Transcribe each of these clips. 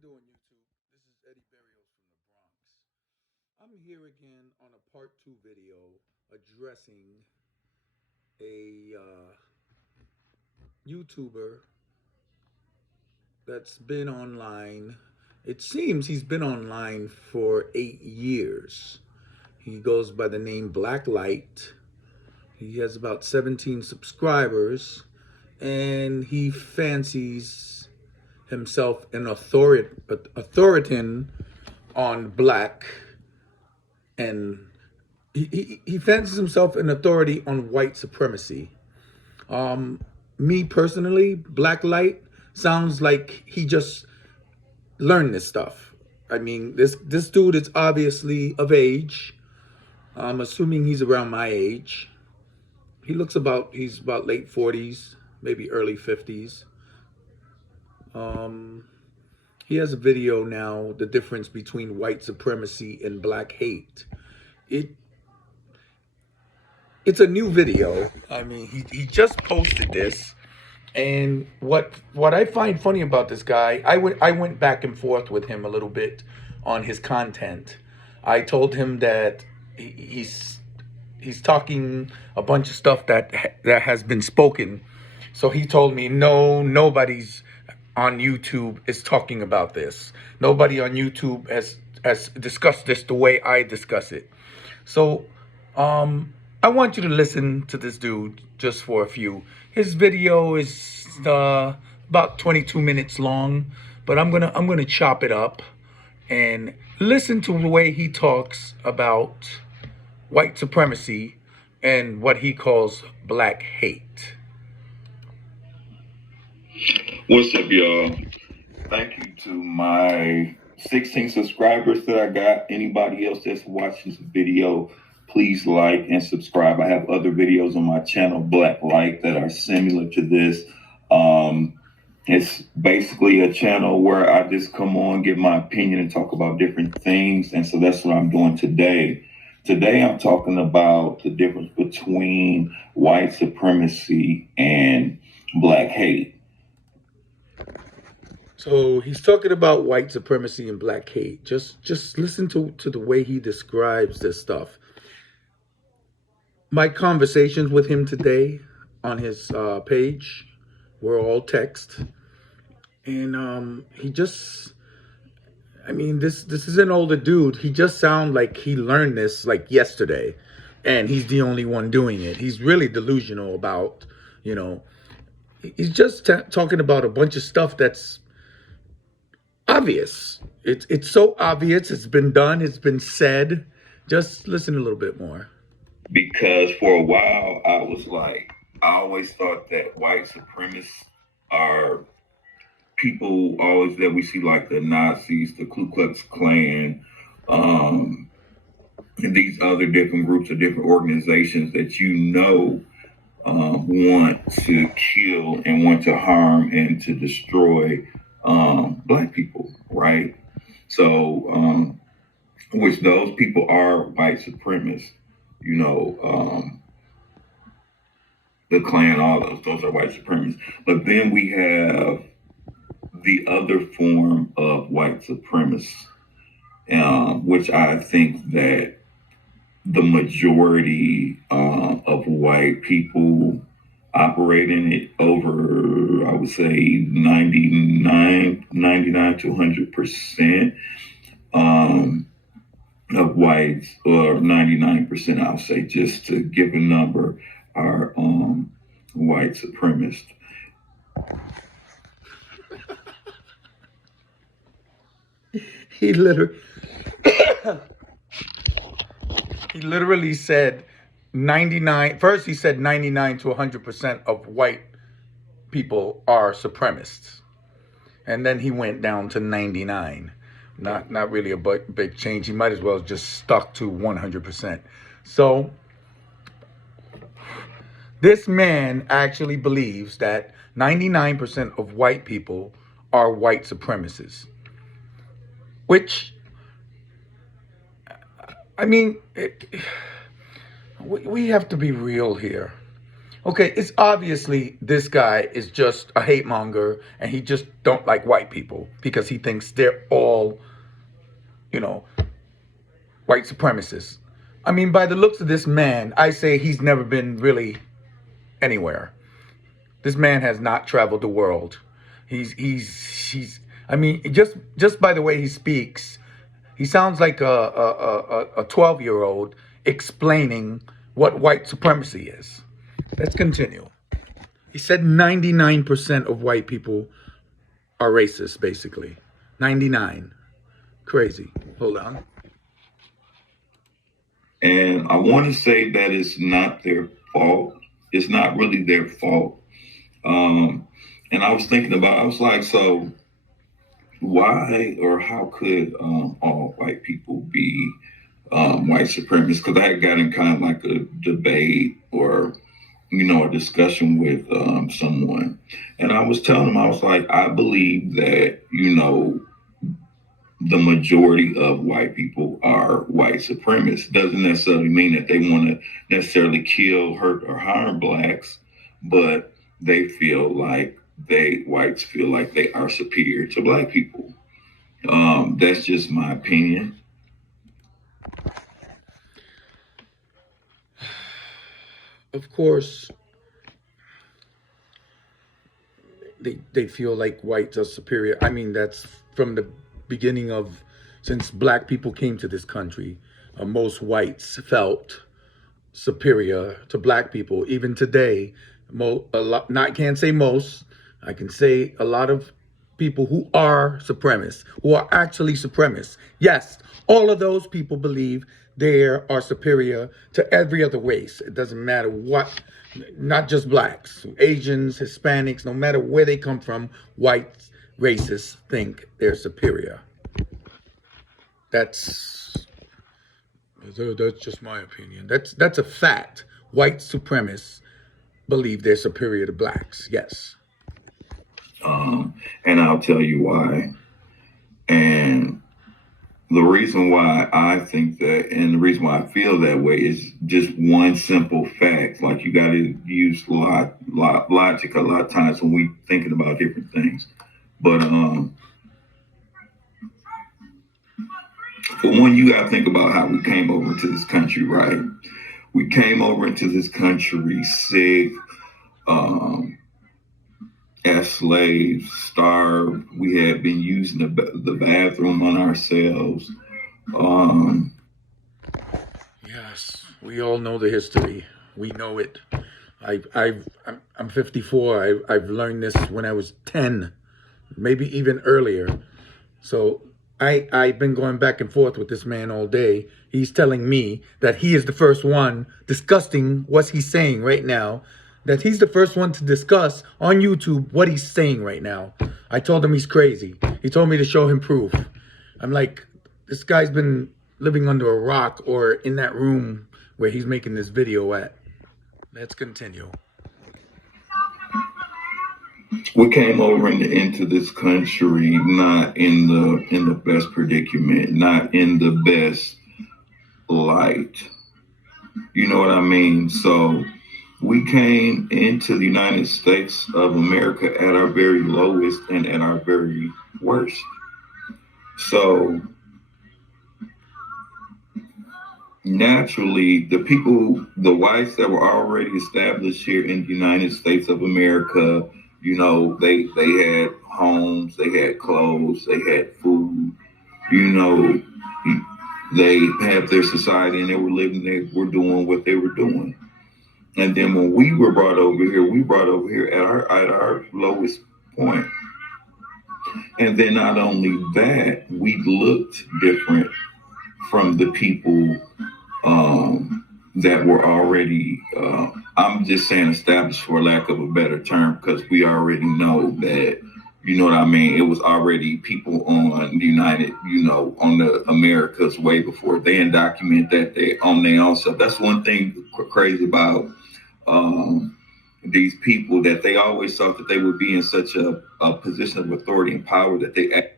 doing, YouTube? This is Berrios from the Bronx. I'm here again on a part two video addressing a YouTuber that's been online. It seems he's been online for 8 years. He goes by the name Black Light. He has about 17 subscribers, and he fancies himself an authoritan on black, and he fancies himself an authority on white supremacy. Um, Me personally, Black Light sounds like he just learned this stuff. I mean, this dude is obviously of age. I'm assuming he's around my age. He's about late 40s, maybe early 50s. Um, he has a video now, the difference between white supremacy and black hate. It it's a new video. I mean, he just posted this, and what I find funny about this guy, I went back and forth with him a little bit on his content. I told him that he's talking a bunch of stuff that has been spoken. So he told me, no, nobody's on YouTube is talking about this. Nobody on YouTube has discussed this the way I discuss it. So, I want you to listen to this dude just for a few. His video is about 22 minutes long, but I'm gonna chop it up and listen to the way he talks about white supremacy and what he calls black hate. What's up, y'all? Thank you to my 16 subscribers that I got. Anybody else that's watching this video, please like and subscribe. I have other videos on my channel, Black Light, that are similar to this. It's basically a channel where I just come on, give my opinion, and talk about different things. And so that's what I'm doing today. Today, I'm talking about the difference between white supremacy and black hate. So he's talking about white supremacy and black hate. Just listen to the way he describes this stuff. My conversations with him today on his page were all text, and he just, I mean, this is an older dude. He just sounds like he learned this like yesterday, and he's the only one doing it. He's really delusional about, you know, he's just talking about a bunch of stuff that's obvious. It's so obvious. It's been done. It's been said. Just listen a little bit more. Because for a while, I always thought that white supremacists are people always that we see like the Nazis, the Ku Klux Klan, and these other different groups or different organizations that want to kill and want to harm and to destroy black people, right? So, which those people are white supremacists, you know, the Klan, all those are white supremacists. But then we have the other form of white supremacy, which I think that the majority of white people operate in it over, I would say 99 to 100% of whites, or 99%, I'll say, just to give a number, are white supremacists. He literally he literally said 99. First, he said 99 to 100% of white people are supremacists, and then he went down to 99. Not really a big change. He might as well just stuck to 100%. So this man actually believes that 99% of white people are white supremacists, which, I mean, we have to be real here. Okay, it's obviously this guy is just a hate monger and he just don't like white people because he thinks they're all, you know, white supremacists. I mean, by the looks of this man, I say he's never been really anywhere. This man has not traveled the world. He's. I mean, just by the way he speaks, he sounds like a 12-year-old explaining what white supremacy is. Let's continue. He said 99% of white people are racist, basically. 99. Crazy. Hold on. And I want to say that it's not their fault. It's not really their fault. And I was thinking about, I was like, so why or how could all white people be white supremacists? Because I had gotten kind of like a debate or, a discussion with someone. And I was telling them, I was like, I believe that, the majority of white people are white supremacists. Doesn't necessarily mean that they want to necessarily kill, hurt, or harm blacks, but they feel like whites feel like they are superior to black people. That's just my opinion. Of course, they feel like whites are superior. I mean, that's from the beginning of, since black people came to this country, most whites felt superior to black people. Even today, a lot, not can't say most, I can say a lot of people who are supremacists, who are actually supremacists. Yes, all of those people believe they are superior to every other race. It doesn't matter what, not just blacks, Asians, Hispanics, no matter where they come from, white racists think they're superior. That's that's just my opinion. That's a fact. White supremacists believe they're superior to blacks. Yes. And I'll tell you why. And the reason why I think that and the reason why I feel that way is just one simple fact. Like you got to use logic a lot of times when we thinking about different things. But for one, you got to think about how we came over to this country, right? We came over into this country sick, um, as slaves, starved. We had been using the bathroom on ourselves. Um, Yes. We all know the history. We know it. I'm 54. I've learned this when I was 10, maybe even earlier. So I've been going back and forth with this man all day. He's telling me that he is the first one discussing what he's saying right now. That he's the first one to discuss on YouTube what he's saying right now. I told him he's crazy. He told me to show him proof. I'm like, this guy's been living under a rock or in that room where he's making this video at. Let's continue. we came over into this country not in the best predicament, not in the best light. You know what I mean? So we came into the United States of America at our very lowest and at our very worst. So naturally, the whites that were already established here in the United States of America, they had homes, they had clothes, they had food, you know, they had their society and they were living, they were doing what they were doing. And then when we were brought over here, we brought over here at our lowest point. And then not only that, we looked different from the people that were already, I'm just saying established for lack of a better term, because we already know that, you know what I mean? It was already people on the United, on the Americas way before they document that they on their own stuff. That's one thing crazy about these people, that they always thought that they would be in such a position of authority and power that they.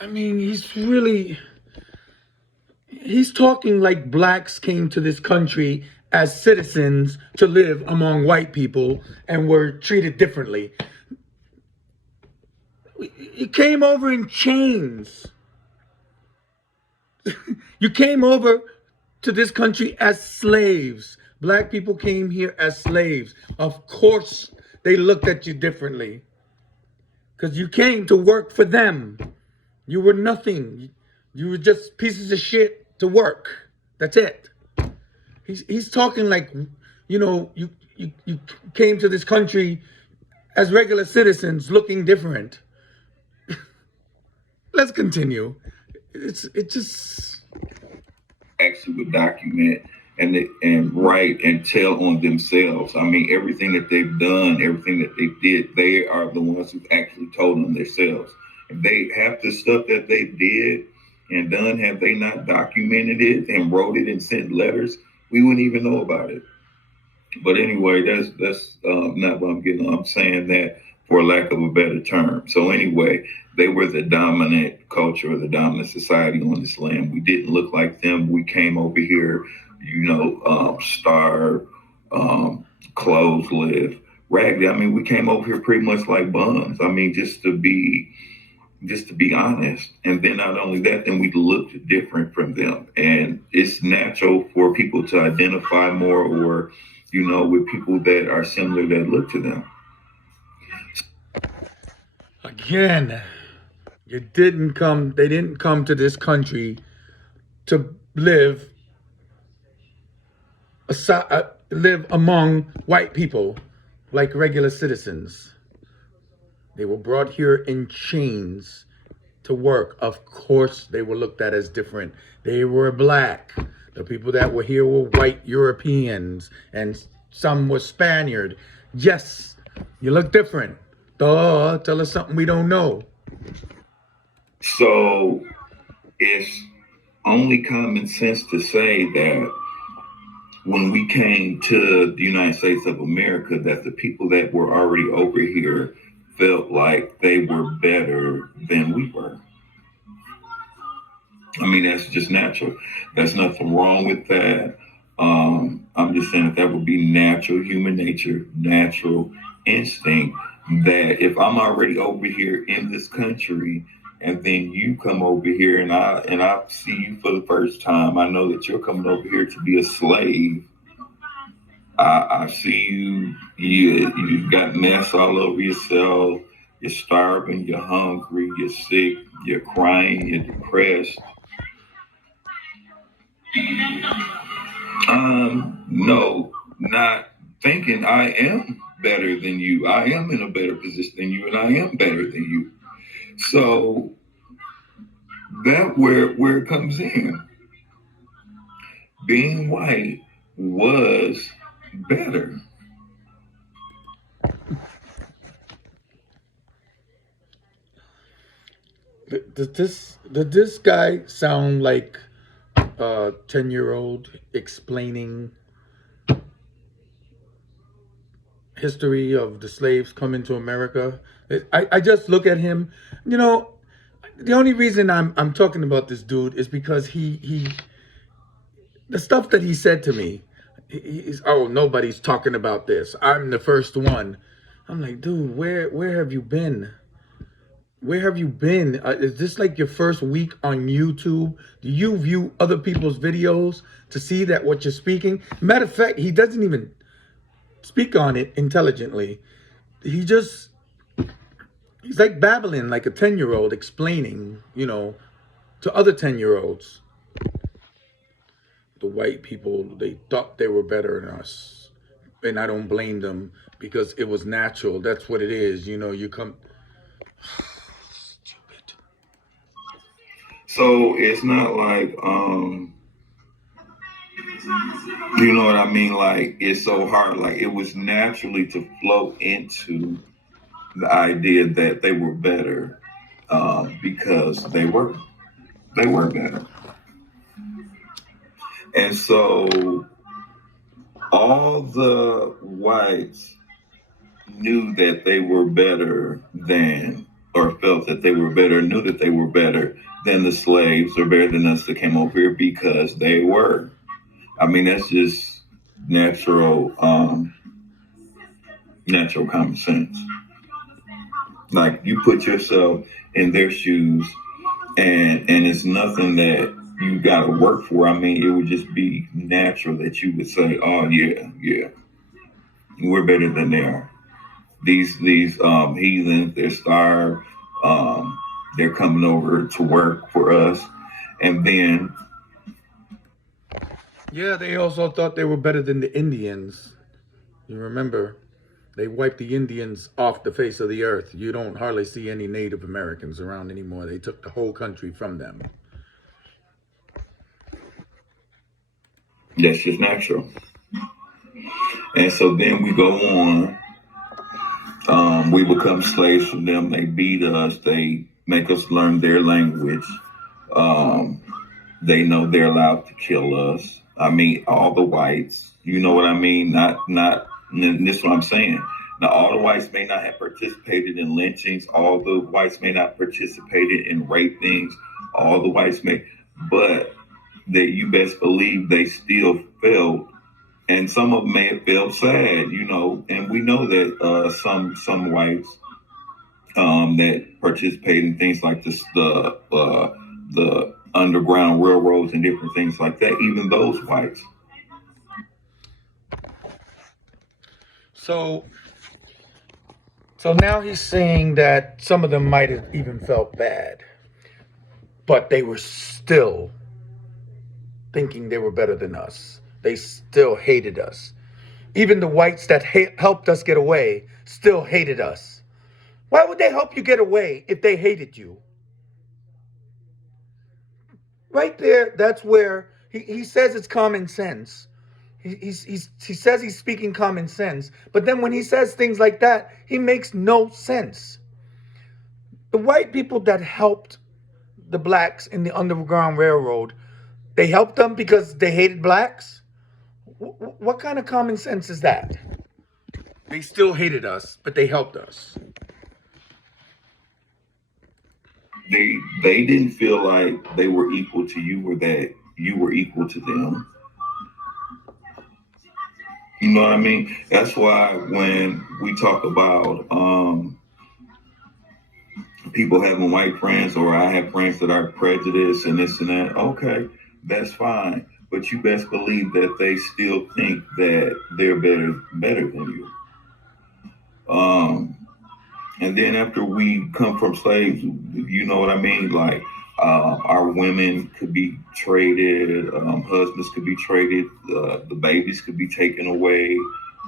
I mean, he's talking like blacks came to this country as citizens to live among white people and were treated differently. You came over in chains. You came over to this country as slaves. Black people came here as slaves. Of course, they looked at you differently because you came to work for them. You were nothing. You were just pieces of shit to work. That's it. He's talking like, you came to this country as regular citizens looking different. Let's continue. It just actually would document and write and tell on themselves. I mean, everything that they've done, everything that they did, they are the ones who actually told on themselves. If they have the stuff that they did and done, have they not documented it and wrote it and sent letters, we wouldn't even know about it. But anyway, that's not what I'm getting. I'm saying that for lack of a better term. So anyway, they were the dominant culture or the dominant society on this land. We didn't look like them. We came over here, starved, clothes live, raggedy. I mean, we came over here pretty much like bums. I mean, just to be honest. And then not only that, then we looked different from them. And it's natural for people to identify more or, with people that are similar that look to them. Again, they didn't come to this country to live among white people like regular citizens. They were brought here in chains to work. Of course, they were looked at as different. They were black. The people that were here were white Europeans, and some were Spaniard. Yes, you look different. Duh, tell us something we don't know. So it's only common sense to say that when we came to the United States of America, that the people that were already over here felt like they were better than we were. I mean, that's just natural. There's nothing wrong with that. I'm just saying that would be natural human nature, natural instinct, that if I'm already over here in this country and then you come over here and I see you for the first time, I know that you're coming over here to be a slave. I see you've got mess all over yourself. You're starving, you're hungry, you're sick, you're crying, you're depressed. No, not thinking I am better than you. I am in a better position than you, and I am better than you. So that where it comes in. Being white was better. Did this guy sound like a 10-year-old explaining history of the slaves coming to America? I just look at him, the only reason I'm talking about this dude is because he the stuff that he said to me, he's, oh, nobody's talking about this. I'm the first one. I'm like, dude, where have you been? Where have you been? Is this like your first week on YouTube? Do you view other people's videos to see that what you're speaking? Matter of fact, he doesn't even speak on it intelligently. He's like babbling like a 10-year-old explaining, to other 10-year-olds. The white people, they thought they were better than us. And I don't blame them because it was natural. That's what it is. You come... Stupid. So it's not like, you know what I mean? Like, it's so hard. Like, it was naturally to flow into the idea that they were better because they were better. And so all the whites knew that they were better than, or felt that they were better, knew that they were better than the slaves or better than us that came over here because they were. I mean, that's just natural natural common sense. Like you put yourself in their shoes, and it's nothing that you got to work for. I mean, it would just be natural that you would say, "Oh yeah, yeah, we're better than they are." These heathens, they're starved. Um, they're coming over to work for us, and then Yeah, they also thought they were better than the Indians. You remember, they wiped the Indians off the face of the earth. You don't hardly see any Native Americans around anymore. They took the whole country from them. that's just natural. And so then we go on. We become slaves for them. They beat us. They make us learn their language. Um, they know they're allowed to kill us. I mean, all the whites. You know what I mean? Not. And this is what I'm saying. Now, all the whites may not have participated in lynchings. All the whites may not participated in rapings. All the whites may, but that you best believe they still felt, and some of them may have felt sad, and we know that some whites that participate in things like this, the underground railroads and different things like that, even those whites. So, so now he's saying that some of them might have even felt bad, but they were still thinking they were better than us. They still hated us. Even the whites that helped us get away still hated us. Why would they help you get away if they hated you? Right there, that's where he says it's common sense. He says he's speaking common sense, but then when he says things like that, he makes no sense. The white people that helped the blacks in the Underground Railroad, they helped them because they hated blacks? What kind of common sense is that? They still hated us, but they helped us. They didn't feel like they were equal to you or that you were equal to them. You know what I mean? That's why when we talk about people having white friends, or I have friends that are prejudiced and this and that, okay, that's fine. But you best believe that they still think that they're better than you. Um, and then after we come from slaves, you know what I mean? Like our women could be traded, husbands could be traded, the babies could be taken away,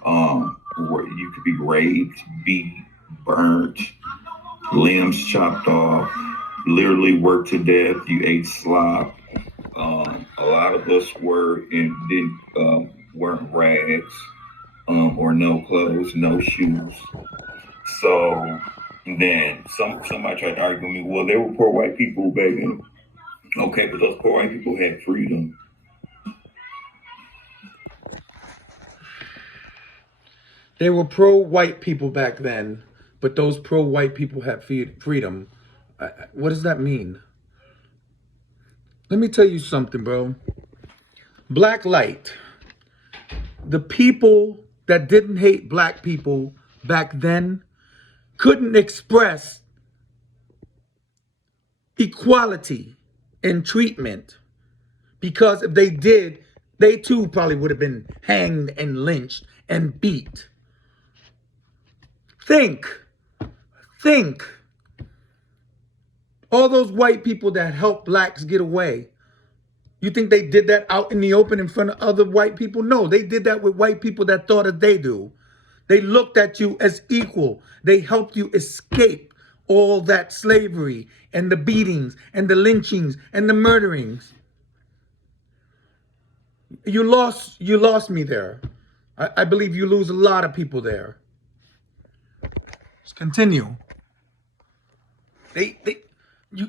or you could be raped, beat, burnt, limbs chopped off, literally worked to death. You ate slop. A lot of us didn't weren't rags, or no clothes, no shoes. So then somebody tried to argue with me. Well, there were poor white people back then. Okay, but those poor white people had freedom. They were pro-white people back then, but those pro-white people had freedom. What does that mean? Let me tell you something, bro. Black light. The people that didn't hate black people back then couldn't express equality in treatment, because if they did, they too probably would have been hanged and lynched and beat. Think, think. All those white people that helped blacks get away, you think they did that out in the open in front of other white people? No, they did that with white people that thought as they do. They looked at you as equal. They helped you escape all that slavery and the beatings and the lynchings and the murderings. You lost me there. I believe you lose a lot of people there. Let's continue. They you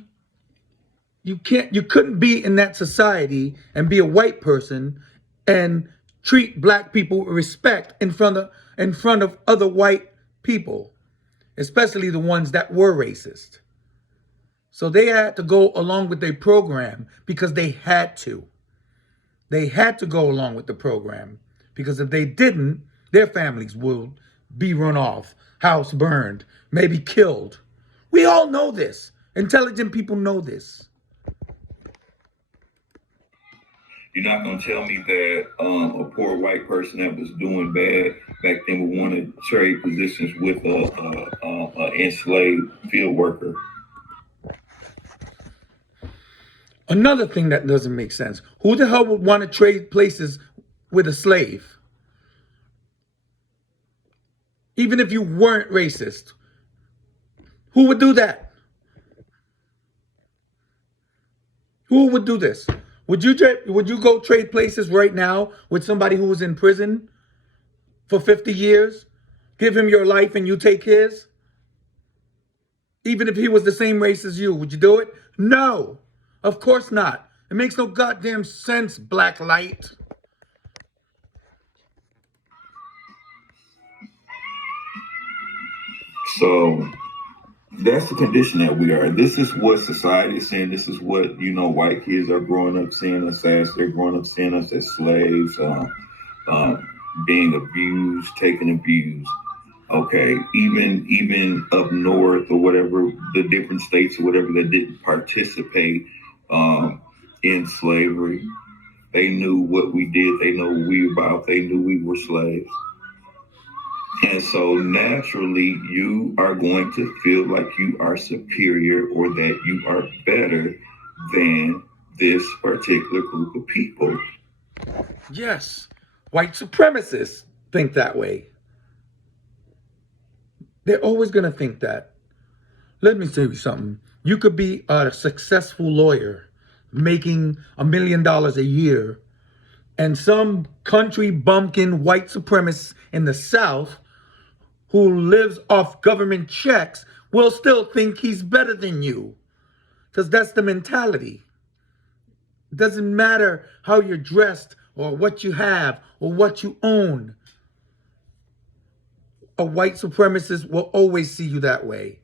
you couldn't be in that society and be a white person and treat black people with respect in front of other white people, especially the ones that were racist. So they had to go along with their program because they had to. They had to go along with the program Because if they didn't, their families will be run off, house burned, maybe killed. We all know this. Intelligent people know this. You're not gonna tell me that a poor white person that was doing bad back then would want to trade positions with a enslaved field worker. Another thing that doesn't make sense. Who the hell would want to trade places with a slave? Even if you weren't racist. Who would do that? Who would do this? Would you go trade places right now with somebody who was in prison for 50 years? Give him your life and you take his? Even if he was the same race as you, would you do it? No, of course not. It makes no goddamn sense, black light. So that's the condition that we are. This is what society is saying. This is what, white kids are growing up seeing us as. They're growing up seeing us as slaves, being abused, taken abused. Okay, even up north or whatever, the different states or whatever that didn't participate in slavery, they knew what we did. They know what we were about. They knew we were slaves. And so naturally, you are going to feel like you are superior or that you are better than this particular group of people. Yes, white supremacists think that way. They're always going to think that. Let me tell you something. You could be a successful lawyer making $1 million a year, and some country bumpkin white supremacist in the South who lives off government checks will still think he's better than you. Because that's the mentality. It doesn't matter how you're dressed or what you have or what you own. A white supremacist will always see you that way.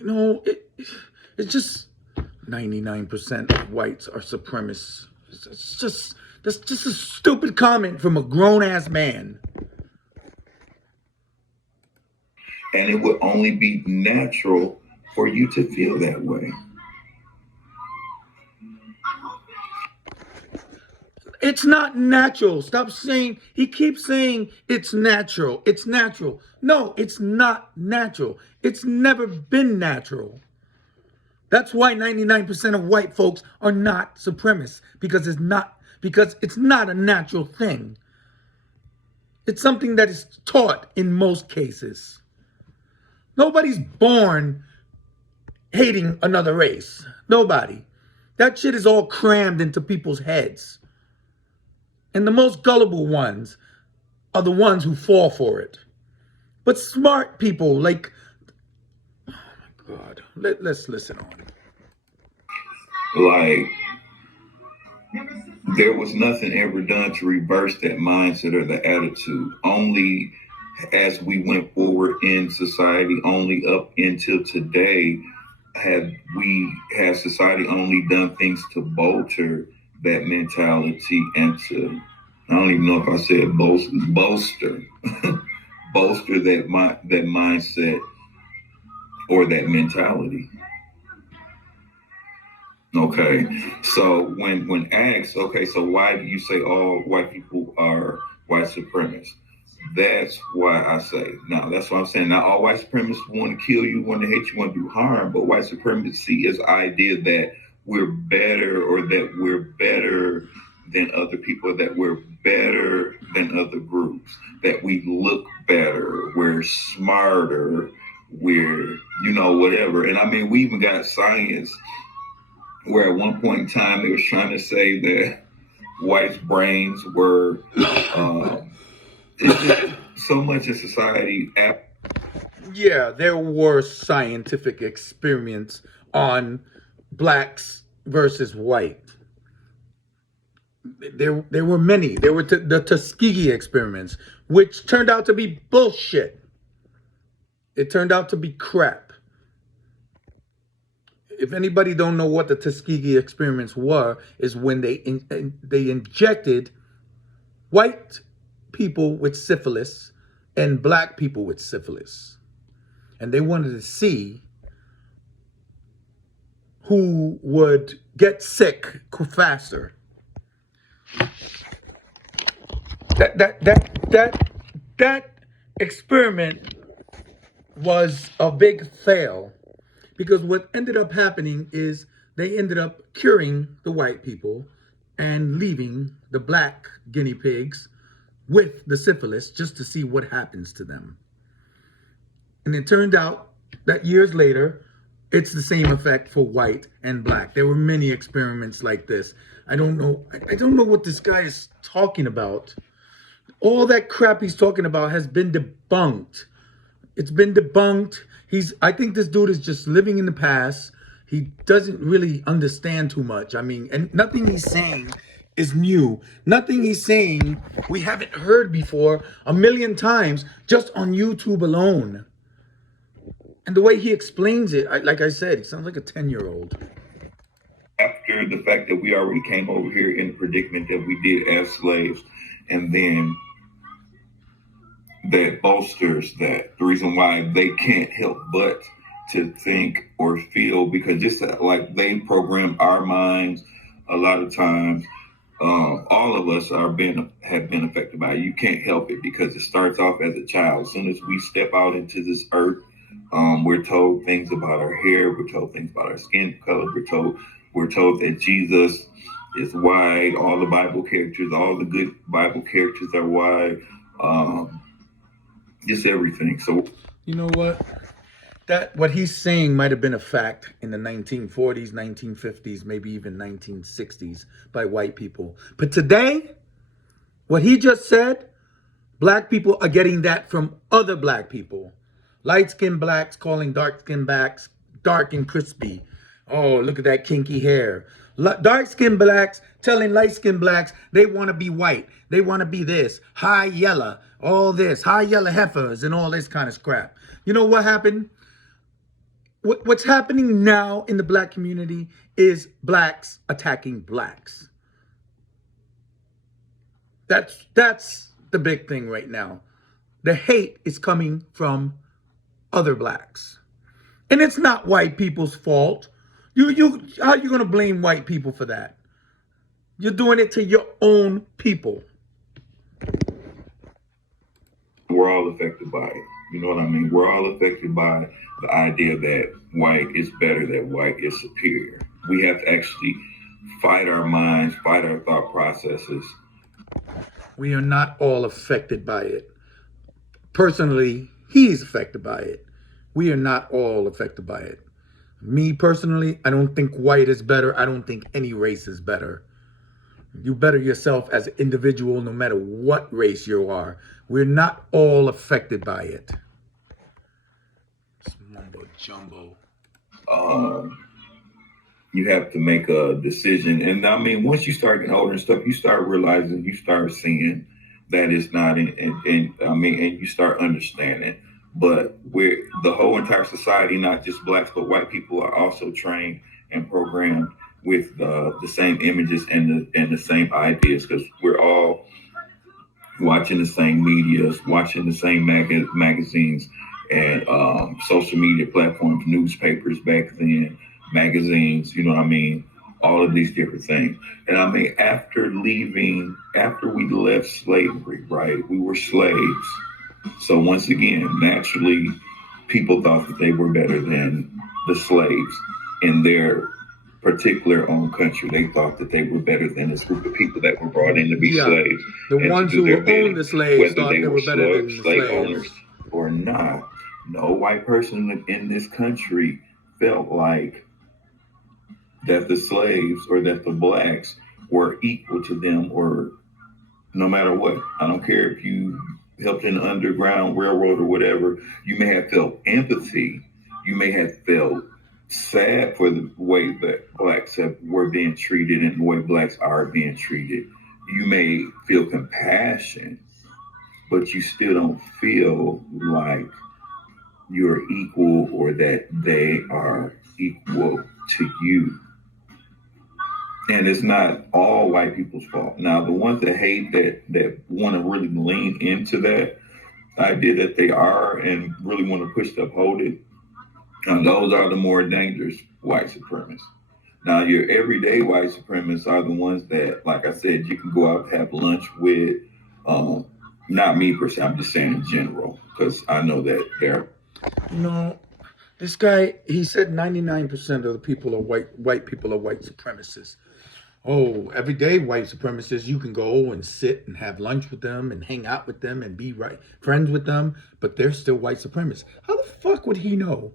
It's just 99% of whites are supremacists. That's just a stupid comment from a grown-ass man. And it would only be natural for you to feel that way. It's not natural. Stop saying, he keeps saying it's natural. It's natural. No, it's not natural. It's never been natural. That's why 99% of white folks are not supremacists, because it's not a natural thing. It's something that is taught in most cases. Nobody's born hating another race. Nobody. That shit is all crammed into people's heads. And the most gullible ones are the ones who fall for it. But smart people like, oh my God, let's listen on. Like, there was nothing ever done to reverse that mindset or the attitude. Only as we went forward in society, only up until today, has society only done things to bolster that mentality and to, I don't even know if I said bolster bolster that mindset or that mentality. Okay, so when asked, okay, so why do you say all white people are white supremacists? That's why I say, now that's what I'm saying. Not all white supremacists want to kill you, want to hate you, want to do harm, but white supremacy is the idea that we're better or that we're better than other people, that we're better than other groups, that we look better, we're smarter, we're, whatever. And I mean, we even got science where at one point in time they was trying to say that whites' brains were it's just so much in society. Yeah, there were scientific experiments on blacks versus white. There were many. There were the Tuskegee experiments, which turned out to be bullshit. It turned out to be crap. if anybody don't know what the Tuskegee experiments were, is when they injected white people with syphilis and black people with syphilis, and they wanted to see who would get sick faster. That experiment was a big fail, because what ended up happening is they ended up curing the white people and leaving the black guinea pigs with the syphilis just to see what happens to them. And it turned out that years later, it's the same effect for white and black. There were many experiments like this. I don't know what this guy is talking about. All that crap he's talking about has been debunked. It's been debunked. I think this dude is just living in the past. He doesn't really understand too much. I mean, and nothing he's saying is new. Nothing he's saying we haven't heard before a million times just on YouTube alone. And the way he explains it, like I said, he sounds like a 10-year-old. After the fact that we already came over here in the predicament that we did as slaves, and then that bolsters that the reason why they can't help but to think or feel, because just like they program our minds a lot of times, all of us have been affected by it. You can't help it because it starts off as a child. As soon as we step out into this earth, we're told things about our hair, we're told things about our skin color, we're told that Jesus is white, all the Bible characters, all the good Bible characters are white. Just everything. So you know what? What he's saying might have been a fact in the 1940s, 1950s, maybe even 1960s by white people. But today, what he just said, black people are getting that from other black people. Light-skinned blacks calling dark-skinned blacks dark and crispy. Oh, look at that kinky hair. Dark-skinned blacks telling light-skinned blacks they want to be white. They want to be this, high yellow, all this, high yellow heifers and all this kind of crap. You know what happened? What's happening now in the black community is blacks attacking blacks. That's the big thing right now. The hate is coming from other blacks. And it's not white people's fault. How are you going to blame white people for that? You're doing it to your own people. We're all affected by it. You know what I mean? We're all affected by the idea that white is better, that white is superior. We have to actually fight our minds, fight our thought processes. We are not all affected by it. Personally, he's affected by it. We are not all affected by it. Me personally, I don't think white is better. I don't think any race is better. You better yourself as an individual, no matter what race you are. We're not all affected by it. It's mumbo jumbo. You have to make a decision. And I mean, once you start getting older and stuff, you start realizing, you start seeing that it's not and you start understanding. But the whole entire society, not just blacks, but white people, are also trained and programmed with the same images and the same ideas, because we're all watching the same medias, watching the same magazines and social media platforms, newspapers back then, magazines, you know what I mean? All of these different things. And I mean, after we left slavery, right, we were slaves. So once again, naturally, people thought that they were better than the slaves in their particular own country. They thought that they were better than this group of people that were brought in to be slaves. The ones who owned the slaves thought they were better than the slave owners or not. No white person in this country felt like that the slaves or that the blacks were equal to them, or no matter what. I don't care if you helped in the Underground Railroad or whatever. You may have felt empathy. You may have felt sad for the way that blacks were being treated and the way blacks are being treated. You may feel compassion, but you still don't feel like you're equal or that they are equal to you. And it's not all white people's fault. Now, the ones that hate that want to really lean into that idea that they are and really want to push to uphold it, those are the more dangerous white supremacists. Now, your everyday white supremacists are the ones that, like I said, you can go out and have lunch with. Um, Not me per se. I'm just saying in general because I know that they're. You know, this guy, he said 99% of the people are white people are white supremacists. Oh, everyday white supremacists, you can go and sit and have lunch with them and hang out with them and be friends with them, but they're still white supremacists. How the fuck would he know?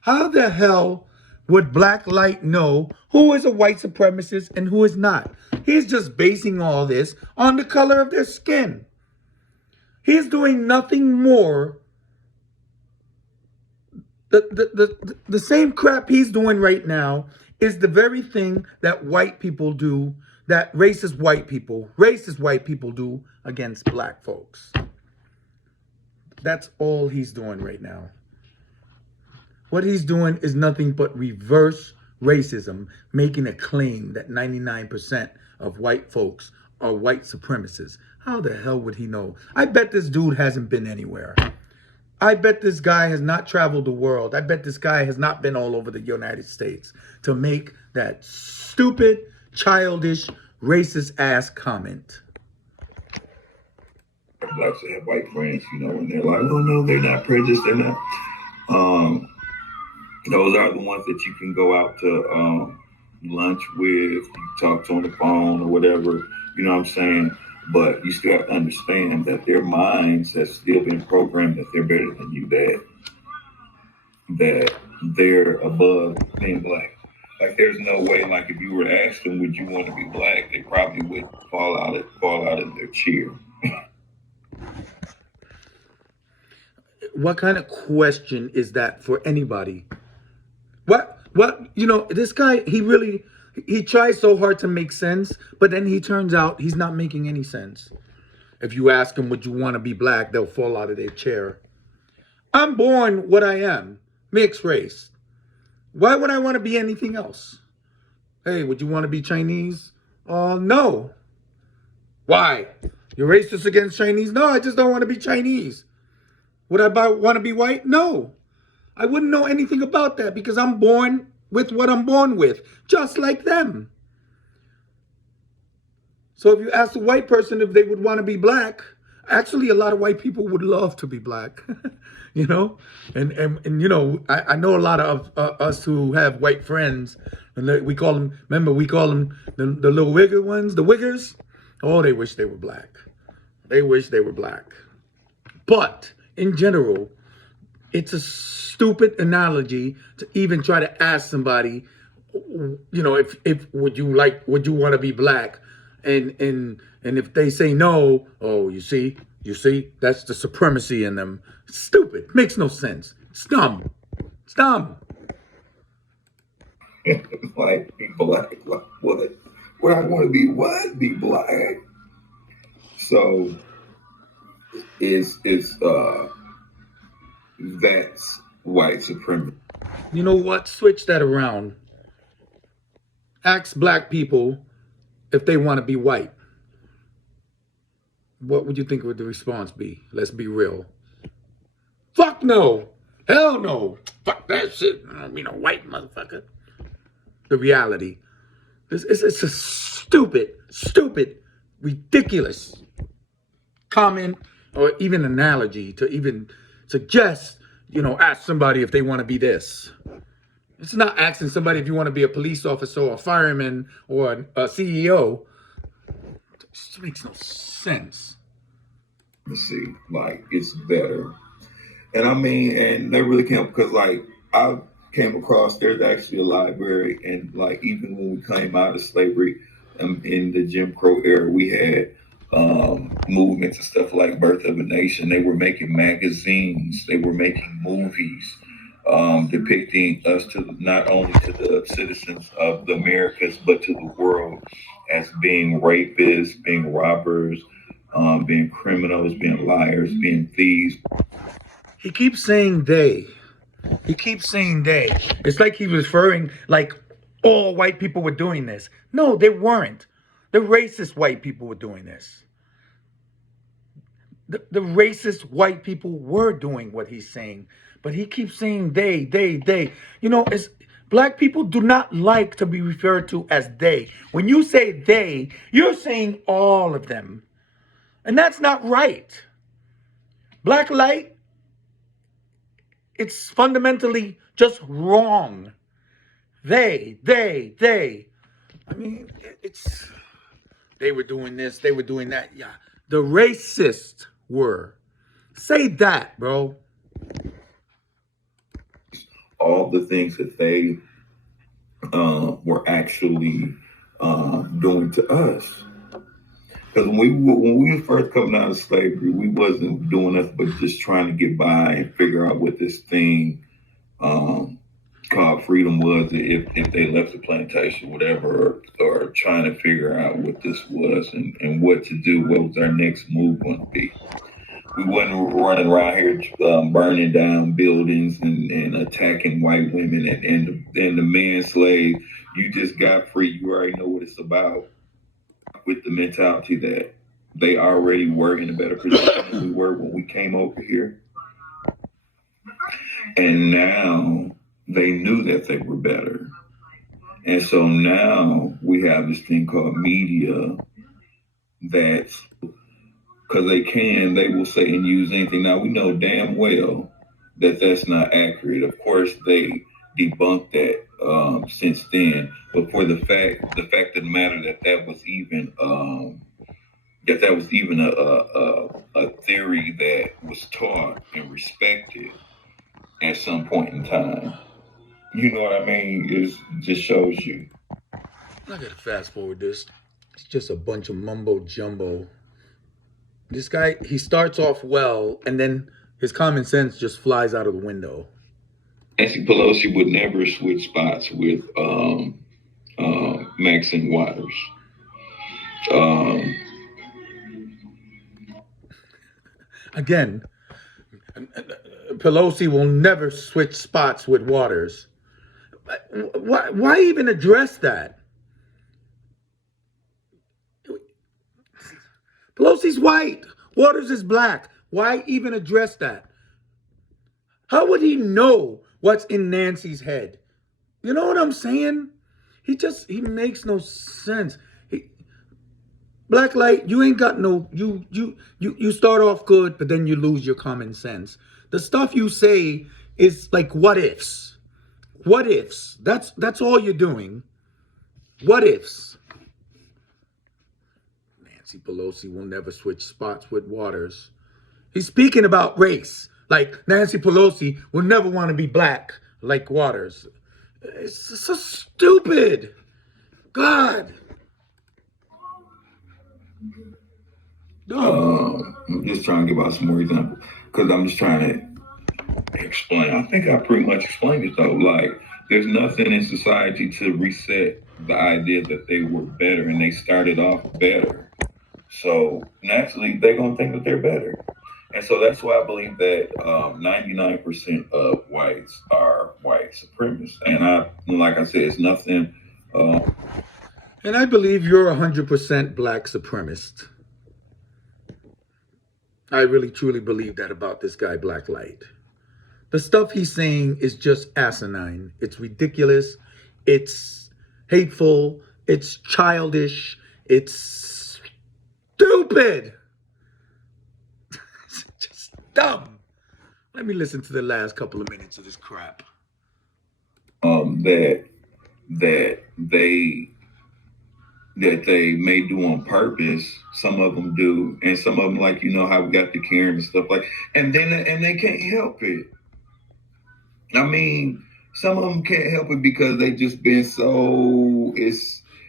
How the hell would Black Light know who is a white supremacist and who is not? He's just basing all this on the color of their skin. He's doing nothing more. The same crap he's doing right now is the very thing that white people do, that racist white people do against black folks. That's all he's doing right now. What he's doing is nothing but reverse racism, making a claim that 99% of white folks are white supremacists. How the hell would he know? I bet this dude hasn't been anywhere. I bet this guy has not traveled the world. I bet this guy has not been all over the United States to make that stupid, childish, racist ass comment. Blacks that have white friends, and they're like, oh no, they're not prejudiced, they're not. Those are the ones that you can go out to lunch with, you talk to on the phone or whatever, you know what I'm saying? But you still have to understand that their minds have still been programmed that they're better than you, that they're above being black. Like there's no way, like if you were to ask them, would you want to be black? They probably would fall out of their chair. What kind of question is that for anybody? What, this guy, he tries so hard to make sense, but then he turns out he's not making any sense. If you ask him, would you want to be black? They'll fall out of their chair. I'm born what I am, mixed race. Why would I want to be anything else? Hey, would you want to be Chinese? No. Why? You're racist against Chinese? No, I just don't want to be Chinese. Would I want to be white? No. I wouldn't know anything about that because I'm born with what I'm born with, just like them. So if you ask a white person if they would want to be black, actually a lot of white people would love to be black, And I know a lot of us who have white friends, and we call them, the little wigger ones, the wiggers. Oh, they wish they were black. They wish they were black. But in general, it's a stupid analogy to even try to ask somebody, if would you want to be black, and if they say no, oh, you see, that's the supremacy in them. Stupid, makes no sense. It's dumb. Like be black, like what? Well, I want to be what? Be black. So that's white supremacy. You know what? Switch that around. Ask black people if they want to be white. What would you think would the response be? Let's be real. Fuck no. Hell no. Fuck that shit. I mean, a white motherfucker. The reality. It's a stupid, ridiculous comment or even analogy to even suggest, ask somebody if they want to be this. It's not asking somebody if you want to be a police officer or a fireman or a CEO. It just makes no sense. Let's see, like it's better. And I mean, and they really can't, because like I came across, there's actually a library, and like even when we came out of slavery, in the Jim Crow era, we had movements and stuff like Birth of a Nation. They were making magazines, they were making movies, depicting us to not only to the citizens of the Americas, but to the world as being rapists, being robbers, being criminals, being liars, being thieves. He keeps saying they. He keeps saying they. It's like he was referring like all white people were doing this. No, they weren't. The racist white people were doing this. The racist white people were doing what he's saying, but he keeps saying they. You know, it's black people do not like to be referred to as they. When you say they, you're saying all of them, and that's not right. Black light, it's fundamentally just wrong. They. I mean, it's they were doing this, they were doing that. Yeah, the racists were. Say that, bro. All the things that they were actually doing to us. Because when we were first coming out of slavery, we wasn't doing nothing but just trying to get by and figure out what this thing called freedom was, if they left the plantation, whatever, or trying to figure out what this was and what to do, what was our next move going to be. We wasn't running around here burning down buildings and attacking white women and the man slave. You just got free. You already know what it's about, with the mentality that they already were in a better position than we were when we came over here. And now they knew that they were better. And so now we have this thing called media that's, because they will say and use anything. Now we know damn well that that's not accurate. Of course, they debunked that since then. But for the fact of the matter that was even a theory that was taught and respected at some point in time. You know what I mean? It just shows you. I gotta fast forward this. It's just a bunch of mumbo jumbo. This guy, he starts off well, and then his common sense just flies out of the window. Nancy Pelosi would never switch spots with Maxine Waters. Again, Pelosi will never switch spots with Waters. Why even address that? Pelosi's white. Waters is black. Why even address that? How would he know what's in Nancy's head? You know what I'm saying? He makes no sense. Black light, you ain't got no, you start off good, but then you lose your common sense. The stuff you say is like what ifs. What ifs. That's all you're doing. What ifs. Nancy Pelosi will never switch spots with Waters. He's speaking about race. Like Nancy Pelosi will never want to be black like Waters. It's so stupid. God. I'm just trying to give out some more examples because I'm just trying to explain. I think I pretty much explained it though. Like, there's nothing in society to reset the idea that they were better and they started off better. So naturally, they're going to think that they're better. And so that's why I believe that 99% of whites are white supremacists. And like I said, it's nothing. And I believe you're 100% black supremacist. I really truly believe that about this guy, Black Light. The stuff he's saying is just asinine. It's ridiculous. It's hateful. It's childish. It's stupid. It's just dumb. Let me listen to the last couple of minutes of this crap. That they may do on purpose. Some of them do, and some of them, like, you know how we got the Karen and stuff like, and they can't help it. I mean, some of them can't help it because they just been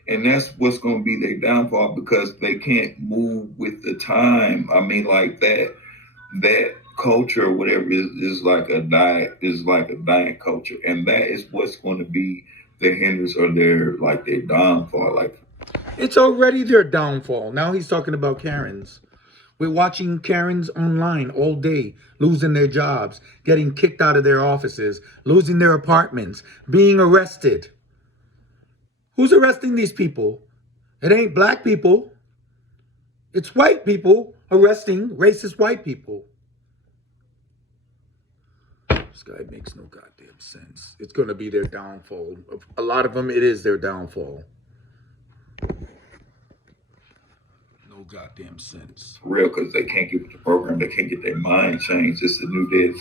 and that's what's going to be their downfall because they can't move with the time. I mean, like that culture or whatever is like a dying culture, and that is what's going to be their hindrance or their downfall. Like, it's already their downfall. Now he's talking about Karens. We're watching Karens online all day, losing their jobs, getting kicked out of their offices, losing their apartments, being arrested. Who's arresting these people? It ain't black people. It's white people arresting racist white people. This guy makes no goddamn sense. It's going to be their downfall. A lot of them, it is their downfall. No goddamn sense. Real, because they can't get with the program. They can't get their mind changed. It's a new day,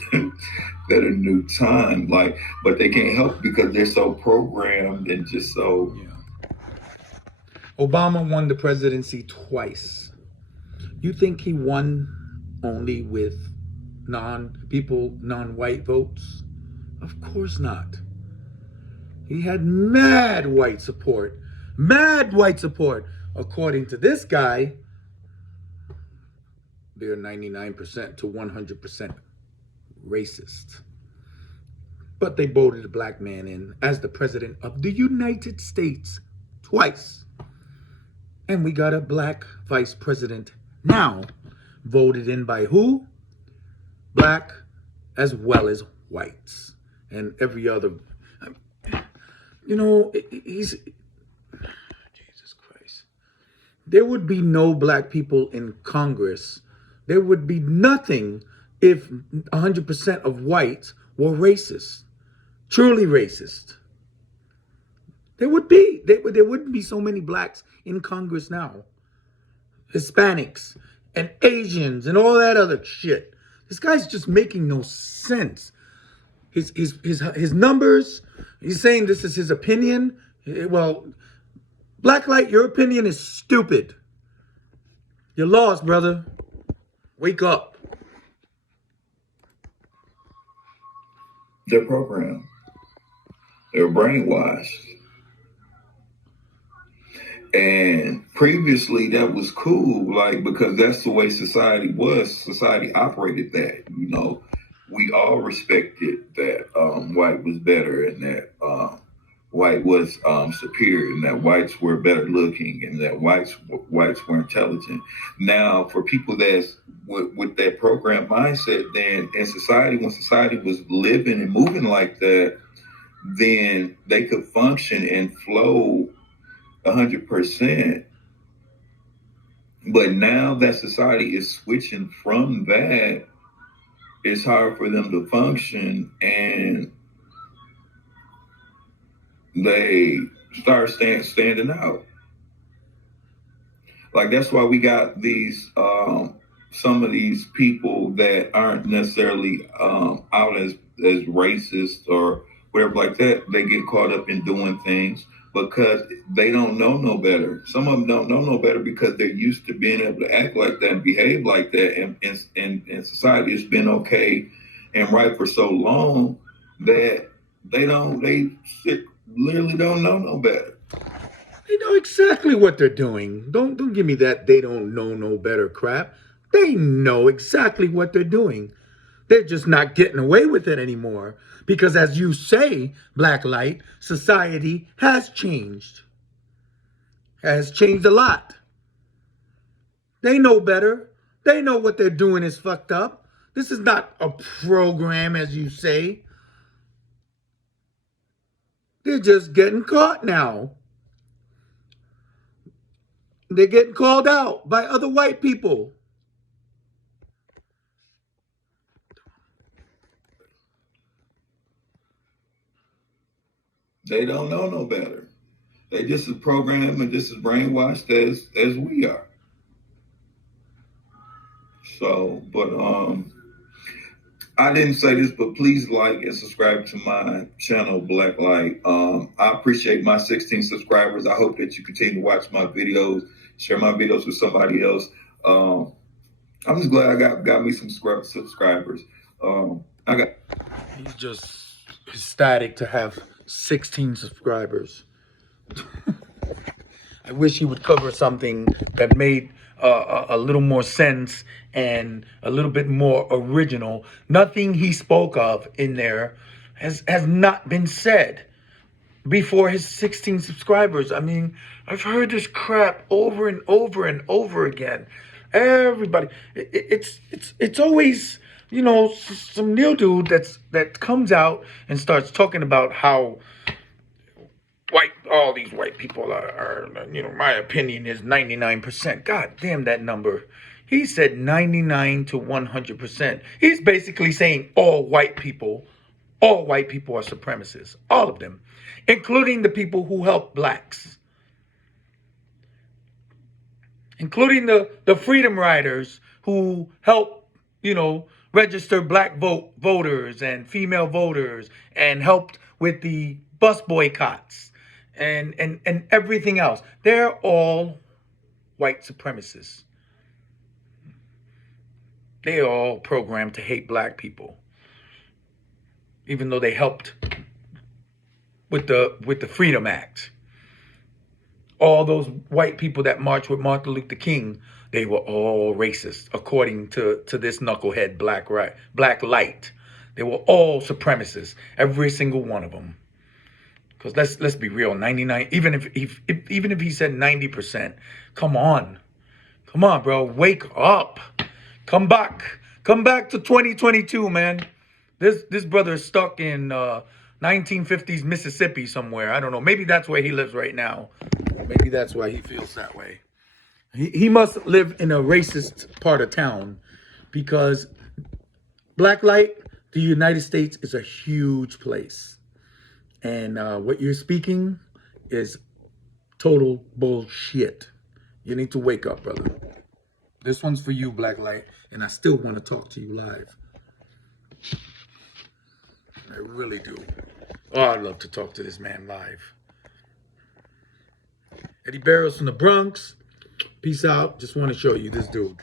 that a new time. Like, but they can't help because they're so programmed and just so. Yeah. Obama won the presidency twice. You think he won only with non-white votes? Of course not. He had mad white support. Mad white support. According to this guy, they're 99% to 100% racist. But they voted a black man in as the president of the United States twice. And we got a black vice president now, voted in by who? Black as well as whites. And every other, you know, he's, Jesus Christ. There would be no black people in Congress. There would be nothing if 100% of whites were racist, truly racist. There wouldn't be so many blacks in Congress now. Hispanics and Asians and all that other shit. This guy's just making no sense. His numbers, he's saying this is his opinion. Well, Blacklight, your opinion is stupid. You're lost, brother. Wake up. They're programmed. They're brainwashed. And previously that was cool, like, because that's the way society was. Society operated that, you know. We all respected that white was better and that white was superior and that whites were better looking and that whites were intelligent. Now, for people that's with that program mindset, then in society, when society was living and moving like that, then they could function and flow 100%. But now that society is switching from that, it's hard for them to function, and they start standing out. Like, that's why we got these some of these people that aren't necessarily out as racist or whatever like that. They get caught up in doing things because they don't know no better. Some of them don't know no better because they're used to being able to act like that and behave like that. And society has been okay and right for so long that they literally don't know no better. They know exactly what they're doing. Don't give me that they don't know no better crap. They know exactly what they're doing. They're just not getting away with it anymore. Because as you say, Blacklight, society has changed. Has changed a lot. They know better. They know what they're doing is fucked up. This is not a program, as you say. They're just getting caught now. They're getting called out by other white people. They don't know no better. They just as programmed and just as brainwashed as we are. So, but I didn't say this, but please like and subscribe to my channel, Blacklight. I appreciate my 16 subscribers. I hope that you continue to watch my videos, share my videos with somebody else. I'm just glad I got me some subscribers. He's just ecstatic to have 16 subscribers. I wish he would cover something that made a little more sense and a little bit more original. Nothing he spoke of in there has not been said before his 16 subscribers. I mean, I've heard this crap over and over and over again. Everybody. It's always, you know, some new dude that comes out and starts talking about how all these white people are, you know, my opinion is 99%. God damn that number. He said 99 to 100%. He's basically saying all white people are supremacists. All of them, including the people who help blacks, including the freedom riders who help, you know, register black voters and female voters and helped with the bus boycotts and everything else. They're all white supremacists. They're all programmed to hate black people, even though they helped with the Freedom Act. All those white people that marched with Martin Luther King, they were all racist, according to this knucklehead Black Light. They were all supremacists, every single one of them. Because let's be real, 99. Even if he said 90%, come on, bro, wake up, come back to 2022, man. This brother is stuck in 1950s Mississippi somewhere. I don't know. Maybe that's where he lives right now. Maybe that's why he feels that way. He must live in a racist part of town, because Blacklight, the United States, is a huge place. And what you're speaking is total bullshit. You need to wake up, brother. This one's for you, Blacklight, and I still want to talk to you live. I really do. Oh, I'd love to talk to this man live. Eddie Berrios from the Bronx. Peace out. Just want to show you this dude.